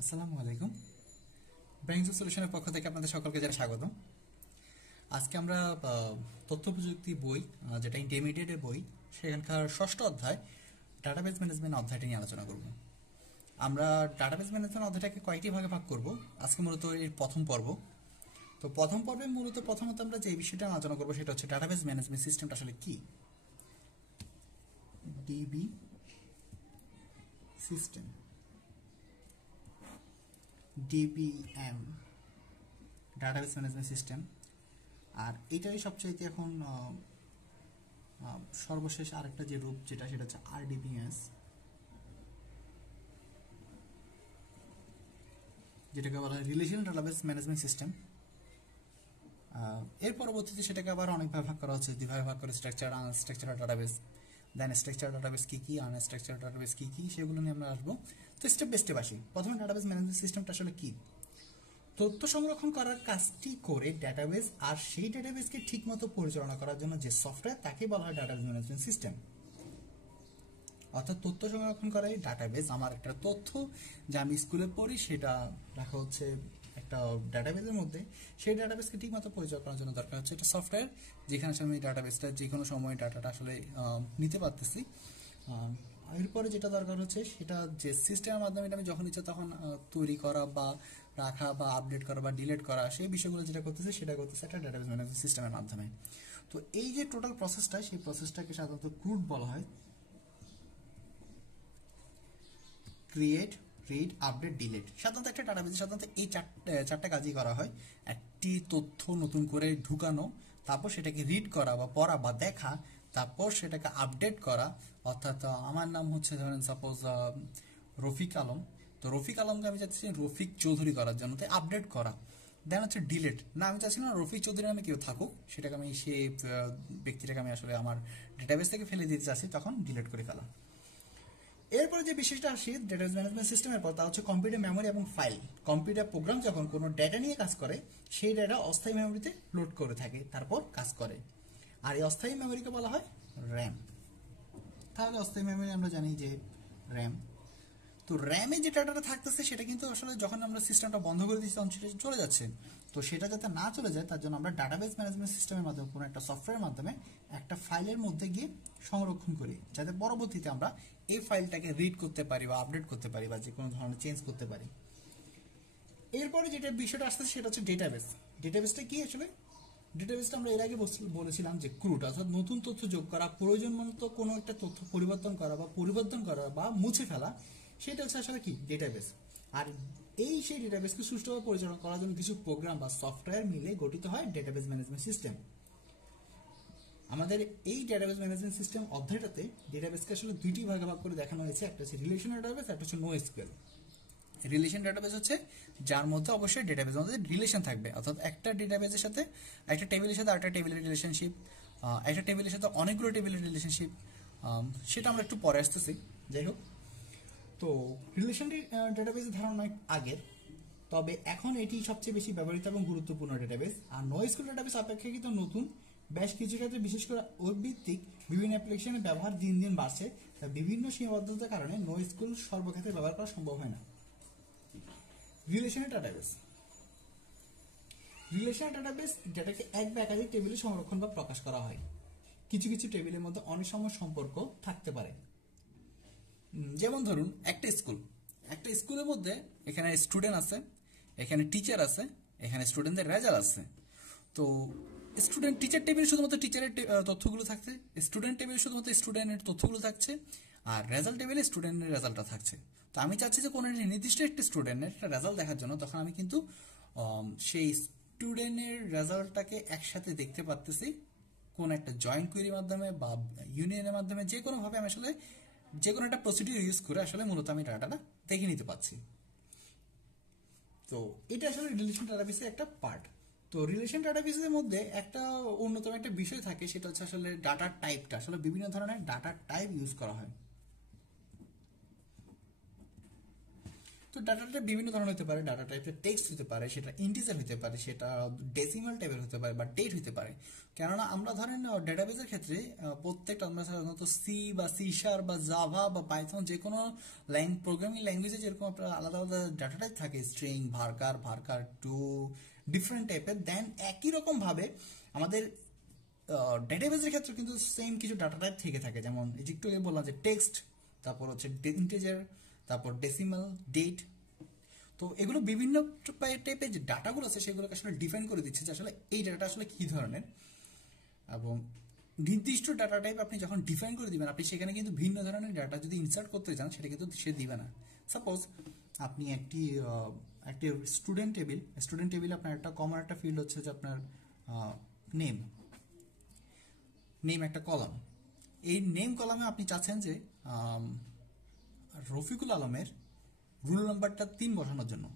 আসসালামু আলাইকুম। ব্রেইনস সলিউশনের পক্ষ থেকে আপনাদের সকলকে জানাই স্বাগতম। আজকে আমরা তথ্য প্রযুক্তি বই, যেটা ইন্টারমিডিয়েটের বই, সেখানকার ষষ্ঠ অধ্যায় ডাটাবেজ ম্যানেজমেন্ট অধ্যায়টি নিয়ে আলোচনা করব। আমরা ডাটাবেজ ম্যানেজমেন্ট অধ্যায়টাকে কয়েকটি ভাগে ভাগ করব। আজকে মূলত এর প্রথম পর্ব। তো প্রথম পর্বে প্রথমত আমরা যে বিষয়টা আলোচনা করবো সেটা হচ্ছে ডাটাবেজ ম্যানেজমেন্ট সিস্টেমটা আসলে কি। DB system, DBM, database management system. আর এটাই সবচাইতে এখন সর্বশেষ আরেকটা যে রূপ যেটা সেটা হচ্ছে আরডিবিএস, যেটাকে বলা হয় রিলেশনাল ডাটাবেজ ম্যানেজমেন্ট সিস্টেম। এর পরবর্তীতে সেটাকে আবার অনেকভাবে ভাগ করা হচ্ছে, দুইভাবে ভাগ করে স্ট্রাকচার, আনস্ট্রাকচার ডাটাবেজ। দেন স্ট্রাকচার ডাটাবেজ কি কি, আনস্ট্রাকচার ডাটাবেজ কি কি, সেগুলো নিয়ে আমরা আসবো। তো স্টেপ বাই স্টেপ আসি। প্রথমে ডাটাবেজ ম্যানেজমেন্ট সিস্টেমটা আসলে কি। তথ্য সংরক্ষণ করার কাজটি করে ডেটাবেজ, আর সেই ডেটাবেজকে ঠিকমতো পরিচালনা করার জন্য যে সফটওয়্যার, তাকে বলা হয় ডাটাবেজ ম্যানেজমেন্ট সিস্টেম। অর্থাৎ তথ্য সংরক্ষণ করে ডাটাবেজ, আমার একটা তথ্য যা আমি স্কুলে পড়ি সেটা রাখা হচ্ছে একটা ডাটাবেজের মধ্যে। সেই ডাটাবেজকে ঠিকমতো পরিচালনা করার জন্য দরকার হচ্ছে একটা সফটওয়্যার, যেখানে আমি ডাটাবেজটা যে কোনো সময় ডাটাটা আসলে নিতে পারতেছি। এরপরে যেটা দরকার হচ্ছে সেটা যে সিস্টেমের মাধ্যমে এটা আমি যখন ইচ্ছা তখন তৈরি করা বা রাখা বা আপডেট করা বা ডিলিট করা, সেই বিষয়গুলো যেটা করতেছে সেটা করতেছে একটা ডাটাবেজ ম্যানেজমেন্ট সিস্টেমের মাধ্যমে। তো এই যে টোটাল প্রসেসটা, সেই প্রসেসটাকে সাধারণত ক্রুড বলা হয়। Create, read, update, delete. সাধারণত একটা ডাটাবেজে সাধারণত এই চারটা কাজই করা হয়। একটি তথ্য নতুন করে ঢুকানো, তারপর সেটাকে রিড করা বা পড়া বা দেখা, তারপর সেটাকে আপডেট করা। অর্থাৎ আমার নাম হচ্ছে ধরেন সাপোজ রফিক আলম, তো রফিক আলমকে আমি চাচ্ছি রফিক চৌধুরী করার জন্য, তাই আপডেট করা। দেন হচ্ছে ডিলিট, না আমি চাচ্ছি না রফিক চৌধুরী নামে কেউ থাকুক, সেটাকে আমি সেই ব্যক্তিটাকে আমি আসলে আমার ডেটাবেস থেকে ফেলে দিতে চাচ্ছি, তখন ডিলিট করে ফেলা। এরপরে যে বিষয়টা আসি ডেটাবেজ ম্যানেজমেন্ট সিস্টেমের পর, তা হচ্ছে কম্পিউটার মেমোরি এবং ফাইল। কম্পিউটার প্রোগ্রাম যখন কোনো ডেটা নিয়ে কাজ করে, সেই ডেটা অস্থায়ী মেমোরিতে লোড করে থাকে, তারপর কাজ করে। আর এই অস্থায়ী মেমোরিকে বলা হয় র্যাম। তাহলে অস্থায়ী মেমোরি আমরা জানি যে র্যাম। তো র্যামে যে ডাটাটা থাকতেছে সেটা কিন্তু আসলে যখন আমরা সিস্টেমটা বন্ধ করে দিচ্ছি তখন সেটা চলে যাচ্ছে। তো সেটা যাতে না চলে যায় তার জন্য আমরা ডাটাবেজ ম্যানেজমেন্ট সিস্টেমের মাধ্যমে, কোনো একটা সফটওয়্যারের মাধ্যমে একটা ফাইলের মধ্যে গিয়ে সংরক্ষণ করি, যাতে পরবর্তীতে আমরা এই ফাইলটাকে রিড করতে পারি বা আপডেট করতে পারি বা যে কোনো ধরনের চেঞ্জ করতে পারি। এরপরে যেটা বিষয়টা আসতেছে সেটা হচ্ছে ডেটাবেজ। ডেটাবেজটা কি আসলে? ডেটাবেসটা আমরা এর আগে বলেছিলাম যে ক্রুড, অর্থাৎ নতুন তথ্য যোগ করা, প্রয়োজন মতো কোনো একটা তথ্য পরিবর্তন করা বা মুছে ফেলা, সেটা হচ্ছে আসলে কি ডেটাবেস। আর সেই ডেটাবেসকে সুষ্ঠুভাবে পরিচালনা করার জন্য কিছু প্রোগ্রাম বা সফটওয়্যার মিলে গঠিত হয় ডেটাবেস ম্যানেজমেন্ট সিস্টেম। আমাদের এই ডেটাবেস ম্যানেজমেন্ট সিস্টেম অধ্যায়টাতে ডেটাবেসকে আসলে দুইটি ভাগে ভাগ করে দেখানো হয়েছে, একটা হচ্ছে রিলেশনাল ডাটাবেস, একটা হচ্ছে নোএসকিউএল। রিলেশন ডাটাবেস হচ্ছে যার মধ্যে অবশ্যই ডেটাবেজের মধ্যে রিলেশন থাকবে, অর্থাৎ একটা ডেটাবেজের সাথে, একটা টেবিলের সাথে আরেকটা টেবিলের রিলেশনশিপ, একটা টেবিলের সাথে অনেকগুলো টেবিলের রিলেশনশিপ, সেটা আমরা একটু পরে আসতেছি। যাই হোক, তো রিলেশন ডেটাবেজের ধারণা আগের, তবে এখন এটি সবচেয়ে বেশি ব্যবহৃত এবং গুরুত্বপূর্ণ ডেটাবেস। আর নোএসকিউএল ডেটাবেস অপেক্ষাকৃত নতুন, বেশ কিছু ক্ষেত্রে বিশেষ করে ওয়েব ভিত্তিক বিভিন্ন অ্যাপ্লিকেশনের ব্যবহার দিন দিন বাড়ছে, তাই বিভিন্ন সীমাবদ্ধতার কারণে নোএসকিউএল সর্বক্ষেত্রে ব্যবহার করা সম্ভব হয় না। রিলেশনাল ডাটাবেস, রিলেশনাল ডাটাবেস ডেটাকে এক বা একাধিক টেবিলে সংরক্ষণ বা প্রকাশ করা হয়। কিছু কিছু টেবিলের মধ্যে অনেক সময় সম্পর্ক থাকতে পারে। যেমন ধরুন একটা স্কুলের মধ্যে এখানে স্টুডেন্ট আছে, এখানে টিচার আছে, এখানে স্টুডেন্টদের রেজাল্ট আছে। তো স্টুডেন্ট টিচার টেবিলে শুধুমাত্র টিচারের তথ্যগুলো থাকছে, স্টুডেন্ট টেবিলে শুধুমাত্র স্টুডেন্টের তথ্যগুলো থাকছে, আর রেজাল্ট টেবিলে স্টুডেন্টের রেজাল্টটা থাকছে। তো আমি চাচ্ছি যে কোনো নির্দিষ্ট একটি স্টুডেন্টের একটা রেজাল্ট দেখার জন্য, তখন আমি কিন্তু সেই স্টুডেন্টের রেজাল্টটাকে একসাথে দেখতে পারতেছি কোন একটা জয়েন্ট কুয়েরির মাধ্যমে বা ইউনিয়নের মাধ্যমে, যে কোনোভাবে আমি আসলে যে কোনো একটা প্রসিডিউর ইউজ করে আসলে মূলত আমি ডাটাটা দেখে নিতে পারছি। তো এটা আসলে রিলেশন ডাটাবেসের একটা পার্ট। তো রিলেশন ডাটাবেসের মধ্যে একটা অন্যতম একটা বিষয় থাকে, সেটা হচ্ছে আসলে ডাটার টাইপটা। আসলে বিভিন্ন ধরনের ডাটার টাইপ ইউজ করা হয়। তো তো ডাটা টাইপ বিভিন্ন ধরনের হতে পারে, ডাটা টাইপের টেক্সট হতে পারে, সেটা ইন্টিজার হতে পারে, সেটা ডেসিমাল টাইপের হতে পারে, বা ডেট হতে পারে। কেননা আমরা ধরেন ডেটাবেজের ক্ষেত্রে প্রত্যেকটা আমরা সাধারণত সি বা সি শার্প বা জাভা বা পাইথন যে কোনো প্রোগ্রামিং ল্যাঙ্গুয়েজে যেরকম আপনার আলাদা আলাদা ডাটা টাইপ থাকে, string, varchar, varchar two, different টাইপের, দেন একই রকম ভাবে আমাদের ডেটাবেজের ক্ষেত্রে কিন্তু সেম কিছু ডাটা টাইপ থেকে থাকে। যেমন একটু আগে বললাম যে টেক্সট, তারপর হচ্ছে ইন্টিজার, তারপর ডেসিমাল, ডেট। তো এগুলো বিভিন্ন টাইপের যে ডাটাগুলো আছে সেগুলোকে আসলে ডিফাইন করে দিচ্ছে যে আসলে এই ডাটাটা আসলে কি ধরনের। এবং নির্দিষ্ট ডাটা টাইপ আপনি যখন ডিফাইন করে দিবেন, আপনি সেখানে কিন্তু ভিন্ন ধরনের ডাটা যদি ইনসার্ট করতে চান সেটা কিন্তু সে দিবে না। সাপোজ আপনি একটি স্টুডেন্ট টেবিল আপনার একটা কমন একটা ফিল্ড হচ্ছে যে আপনার নেম একটা কলাম। এই নেম কলামে আপনি চাচ্ছেন যে রফিকুল আলমের রুল নাম্বারটা 3 বসানোর জন্য।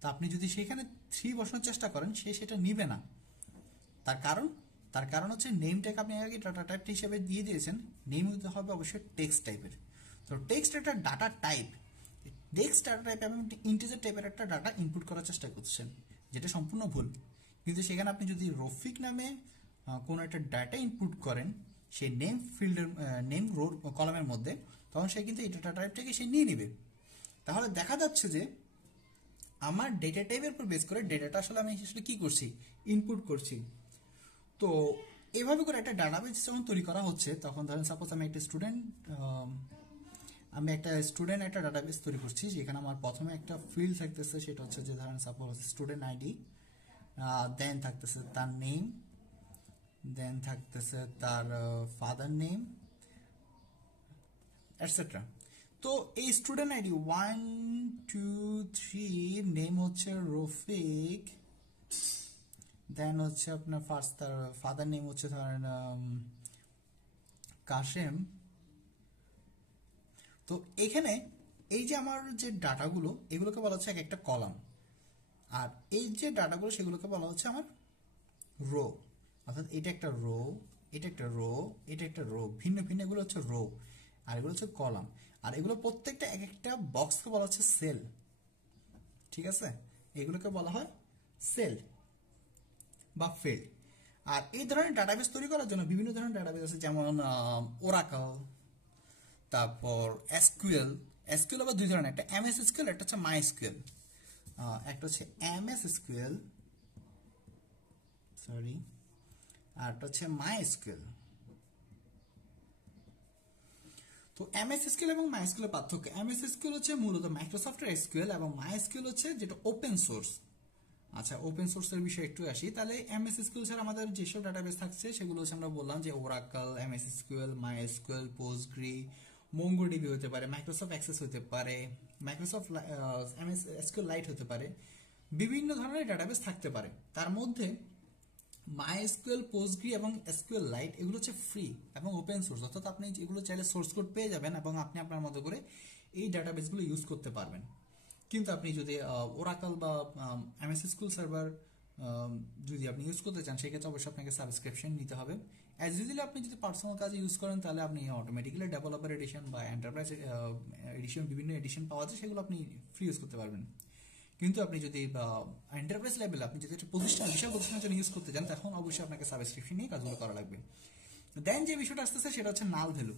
তো আপনি যদি সেখানে 3 বসানোর চেষ্টা করেন, সে সেটা নিবে না। তার কারণ হচ্ছে নেম ট্যাগ আপনি আগে ডাটা টাইপ হিসেবে দিয়ে দিয়েছেন, নেম হতে হবে অবশ্যই টেক্সট টাইপের। তো টেক্সট একটা data type, text data type এবং ইন্টিজার টাইপের একটা ডাটা ইনপুট করার চেষ্টা করছেন, যেটা সম্পূর্ণ ভুল। কিন্তু সেখানে আপনি যদি রফিক নামে কোনো একটা ডাটা ইনপুট করেন সেই নেম ফিল্ডের নেম রো কলামের মধ্যে, তখন সে কিন্তু এই ডাটা টাইপটাকে সে নিয়ে নেবে। তাহলে দেখা যাচ্ছে যে আমার ডেটা টাইপের উপর বেস করে ডেটাটা আসলে আমি আসলে কি করছি, ইনপুট করছি। তো এভাবে করে একটা ডাটাবেস যখন তৈরি করা হচ্ছে, তখন ধরেন সাপোজ আমি একটা স্টুডেন্ট একটা ডাটাবেস তৈরি করছি, যেখানে আমার প্রথমে একটা ফিল্ড থাকতেছে, সেটা হচ্ছে যে ধরেন সাপোজ স্টুডেন্ট আইডি, দেন থাকতেছে তার নেম, দেন থাকতেছে তার ফাদার নেম, এটসেট্রা। তো এই স্টুডেন্ট আইডি 1 2 3 নেম হচ্ছে রফিক, দেন হচ্ছে আপনার তার ফাদার নেম হচ্ছে ধরেন কাশেম। তো এখানে এই যে আমার যে ডাটাগুলো, এগুলোকে বলা হচ্ছে একটা কলাম, আর এই যে ডাটাগুলো সেগুলোকে বলা হচ্ছে আমার রো। অর্থাৎ এটা একটা রো, এটা একটা রো, এটা একটা রো, ভিন্ন ভিন্ন এগুলো হচ্ছে রো, আর এগুলো হচ্ছে কলাম। আর এগুলো প্রত্যেকটা এক একটা বক্সকে বলা হচ্ছে সেল। ঠিক আছে, এগুলোকে বলা হয় সেল বা ফিল্ড। আর এই ধরনের ডাটাবেস তৈরি করার জন্য বিভিন্ন ধরনের ডাটাবেস আছে, যেমন ওরাকল, তারপর এসকিউএল। এসকিউএল আবার দুই ধরনের, একটা এমএস এসকিউএল, একটা হচ্ছে মাই এসকিউএল। একটা হচ্ছে এমএস এসকিউএল, সরি, আর একটা হচ্ছে মাই এসকিউএল। তো এমএস এসকিউএল এবং মাই এসকিউএল এর পার্থক্য, এমএস এসকিউএল হচ্ছে মূলত মাইক্রোসফটের এসকিউএল, এবং মাই এসকিউএল হচ্ছে যেটা ওপেন সোর্স। আচ্ছা, ওপেন সোর্সের বিষয়ে একটু আসি। তাহলে এমএস এসকিউএল ছাড়া আমাদের যেসব ডাটাবেস থাকছে সেগুলো হচ্ছে আমরা বললাম যে ওরাকল, এমএস এসকিউএল, মাই এসকিউএল, পোস্টগ্রি, মঙ্গোডিবি হতে পারে, মাইক্রোসফট অ্যাক্সেস হতে পারে, মাইক্রোসফট এমএস এসকিউএল লাইট হতে পারে, বিভিন্ন ধরনের ডাটাবেস থাকতে পারে। তার মধ্যে মাইএসকিউএল, পোস্টগ্রি এবং এসকিউএল লাইট এগুলো হচ্ছে ফ্রি এবং ওপেন সোর্স, অর্থাৎ আপনি এগুলো চাইলে সোর্স কোড পেয়ে যাবেন এবং আপনি আপনার মতো করে এই ডাটাবেসগুলো ইউজ করতে পারবেন। কিন্তু আপনি যদি ওরাকল বা এমএস এসকিউএল সার্ভার যদি আপনি ইউজ করতে চান, সেক্ষেত্রে অবশ্যই আপনাকে সাবস্ক্রিপশন নিতে হবে। অ্যাজ ইউজুয়ালি আপনি যদি পার্সোনাল কাজে ইউজ করেন, তাহলে আপনি অটোমেটিক্যালি ডেভেলপার এডিশন বা এন্টারপ্রাইজ এডিশন, বিভিন্ন এডিশন পাওয়া যায়, সেগুলো আপনি ফ্রি ইউজ করতে পারবেন। কিন্তু আপনি যদি এন্টারপ্রাইজ লেভেলে আপনি যদি একটা বিশাল প্রতিষ্ঠানের জন্য ইউজ করতে চান, তখন অবশ্যই আপনাকে সাবস্ক্রিপশন নিয়ে কাজগুলো করা লাগবে। দেন যে বিষয়টা আসতেছে সেটা হচ্ছে নাল ভ্যালু।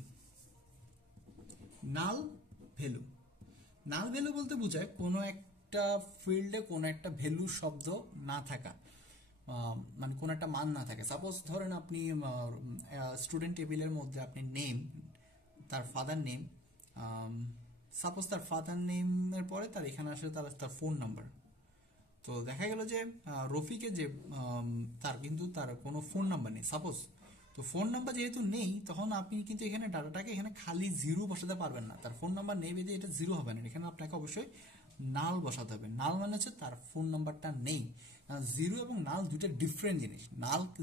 নাল ভ্যালু বলতে বোঝায় কোনো একটা ফিল্ডে কোনো একটা ভ্যালু শব্দ না থাকা, মানে কোনো একটা মান না থাকে। সাপোজ ধরেন আপনি স্টুডেন্ট টেবিলের মধ্যে আপনি নেম, তার ফাদার নেম, সাপোজ তার ফাদার নেমের পরে তার এখানে আসলে তার ফোন নাম্বার। তো দেখা গেল যে রফিকের যে তার কোনো ফোন নাম্বার নেই সাপোজ। তো ফোন নাম্বার যেহেতু নেই, তখন আপনি কিন্তু এখানে ডাটাটাকে এখানে খালি জিরো বসাতে পারবেন না। তার ফোন নাম্বার নেই বেঁধে এটা জিরো হবে না, এখানে আপনাকে অবশ্যই নাল বসাতে হবে। নাল মানে হচ্ছে তার ফোন নাম্বারটা নেই। জিরো এবং নাল দুইটা ডিফারেন্ট জিনিস।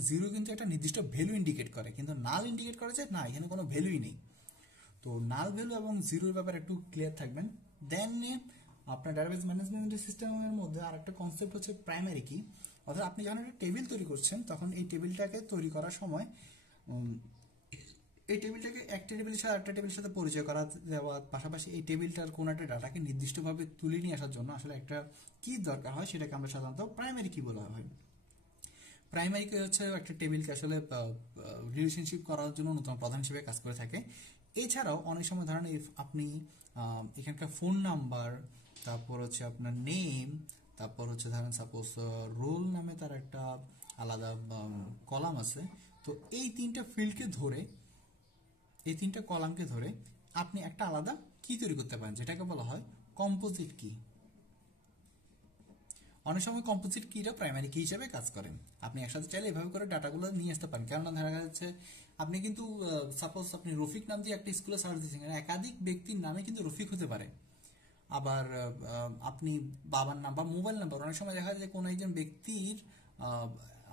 জিরো কিন্তু একটা নির্দিষ্ট ভ্যালু ইন্ডিকেট করে, কিন্তু নাল ইন্ডিকেট করে যে না, এখানে কোনো ভ্যালুই নেই। তো নাল ভ্যালু এবং জিরোর ব্যাপারে একটু ক্লিয়ার থাকবেন। দেন আপনার ডাটাবেস ম্যানেজমেন্ট সিস্টেমের মধ্যে আরেকটা কনসেপ্ট হচ্ছে প্রাইমারি কি। অর্থাৎ আপনি যখন একটা টেবিল তৈরি করছেন, তখন এই টেবিলটাকে তৈরি করার সময় এই টেবিলটাকে একটা টেবিলের সাথে আরেকটা টেবিলের সাথে পরিচয় করা দেওয়ার পাশাপাশি এই টেবিলটার কোন একটা ডাটাকে নির্দিষ্টভাবে তুলে নিয়ে আসার জন্য আসলে একটা কি দরকার হয়, সেটাকে আমরা সাধারণত প্রাইমারি কি বলা হয়। প্রাইমারি কি হচ্ছে একটা টেবিলকে আসলে রিলেশনশিপ করার জন্য অন্যতম প্রধান হিসেবে কাজ করে থাকে। এছাড়াও অনেক সময় ধরেন আপনি এখানকার ফোন নাম্বার, তারপর হচ্ছে আপনার নেম, তারপর হচ্ছে ধরেন সাপোজ রোল নামে তার একটা আলাদা কলাম আছে। তো এই তিনটা ফিল্ডকে ধরে, এই তিনটা কলামকে ধরে আপনি একটা আলাদা কি তৈরি করতে পারেন, যেটাকে বলা হয় কম্পোজিট কি। অনেক সময় কম্পোজিট কিটা প্রাইমারি কি হিসেবে কাজ করে। আপনি একসাথে চাইলে এভাবে করে ডাটাগুলো নিয়ে আসতে পারেন। কেননা দেখা যাচ্ছে আপনি কিন্তু সাপোজ আপনি রফিক নাম দিয়ে একটা স্কুলে সার্চ দিচ্ছেন, একাধিক ব্যক্তির নামে কিন্তু রফিক হতে পারে। আবার আপনি বাবার নাম্বার, মোবাইল নাম্বার, অনেক সময় দেখা যায় কোনো একজন ব্যক্তির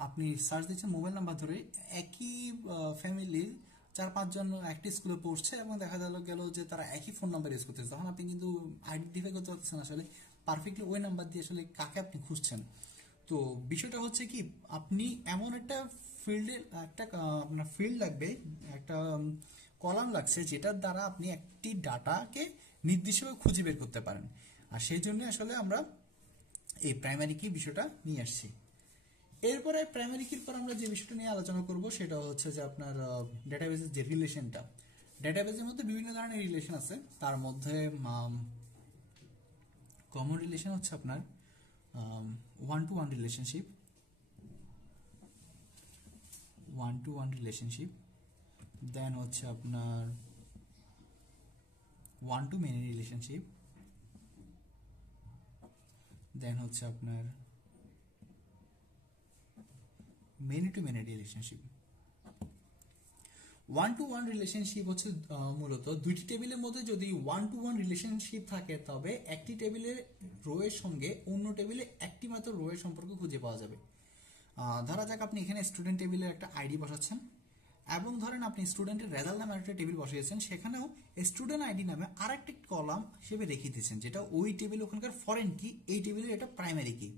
আপনি সার্চ দিচ্ছেন মোবাইল নাম্বার ধরে, একই ফ্যামিলির 4-5 জন একটি স্কুলে পড়ছে এবং দেখা গেল যে তারা একই ফোন নাম্বার ইউজ করতেছে। তখন আপনি কিন্তু আইডেন্টিফাই করতে পারতেছেন আসলে পারফেক্টলি ওই নাম্বার দিয়ে আসলে কাকে আপনি খুঁজছেন। তো বিষয়টা হচ্ছে কি, আপনি এমন একটা ফিল্ডে একটা আপনার ফিল্ড লাগবে, একটা কলাম লাগছে যেটার দ্বারা আপনি একটি ডাটাকে নির্দিষ্টভাবে খুঁজে বের করতে পারেন। আর সেই জন্য আসলে আমরা এই প্রাইমারি কি বিষয়টা নিয়ে আসছি। এরপরে প্রাইমারি কির পর আমরা যে বিষয়টা নিয়ে আলোচনা করব সেটা হচ্ছে যে আপনার ডেটাবেসের যে রিলেশনটা। ডেটাবেসের মধ্যে বিভিন্ন ধরনের রিলেশন আছে, তার মধ্যে কমন রিলেশন হচ্ছে আপনার one to one relationship, then হচ্ছে আপনার one to many relationship, then হচ্ছে আপনার many to many relationship. One to one relationship হচ্ছে মূলত দুইটি টেবিলের মধ্যে যদি ওয়ান টু ওয়ান রিলেশনশিপ থাকে তবে একটি টেবিলের রো এর সঙ্গে অন্য টেবিলে একটি মাত্র রো এর সম্পর্ক খুঁজে পাওয়া যাবে। ধরা যাক আপনি এখানে স্টুডেন্ট টেবিলের একটা আইডি বসাচ্ছেন এবং ধরেন আপনি স্টুডেন্টের রেজাল্ট নামে একটা টেবিল বসিয়েছেন, সেখানেও স্টুডেন্ট আইডি নামে আরেকটি কলাম হিসেবে রেখে দিয়েছেন, যেটা ওই টেবিল ওখানকার ফরেন কি, এই টেবিলের এটা প্রাইমারি কি।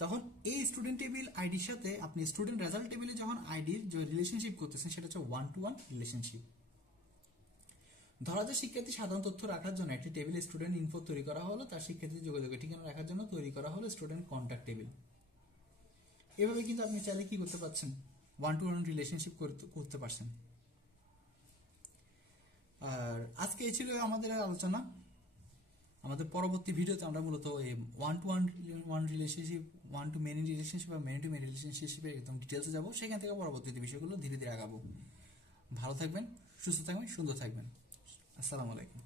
তখন এই স্টুডেন্ট টেবিল আইডির সাথে আপনি স্টুডেন্ট রেজাল্ট টেবিলে যখন আইডির যে রিলেশনশিপ করতেছেন সেটা হচ্ছে ওয়ান টু ওয়ান রিলেশনশিপ। ধরা যায় শিক্ষার্থী সাধারণ তথ্য রাখার জন্য একটি টেবিল স্টুডেন্ট ইনফো তৈরি করা হলো, তার শিক্ষার্থীর যোগাযোগের ঠিকানা রাখার জন্য তৈরি করা হলো স্টুডেন্ট কন্ট্যাক্ট টেবিল। এভাবে কিন্তু আপনি চাইলে কি করতে পারছেন, ওয়ান টু ওয়ান রিলেশনশিপ করতে পারছেন। আর আজকে এই ছিল আমাদের আলোচনা। আমাদের পরবর্তী ভিডিওতে আমরা মূলত এই one to one relationship, one to many relationship বা মেনি টু মেনি রিলেশনশিপের একদম ডিটেলসে যাবো। সেখান থেকে পরবর্তী বিষয়গুলো ধীরে ধীরে আগাবো। ভালো থাকবেন, সুস্থ থাকবেন, সুন্দর থাকবেন। আসসালামু আলাইকুম।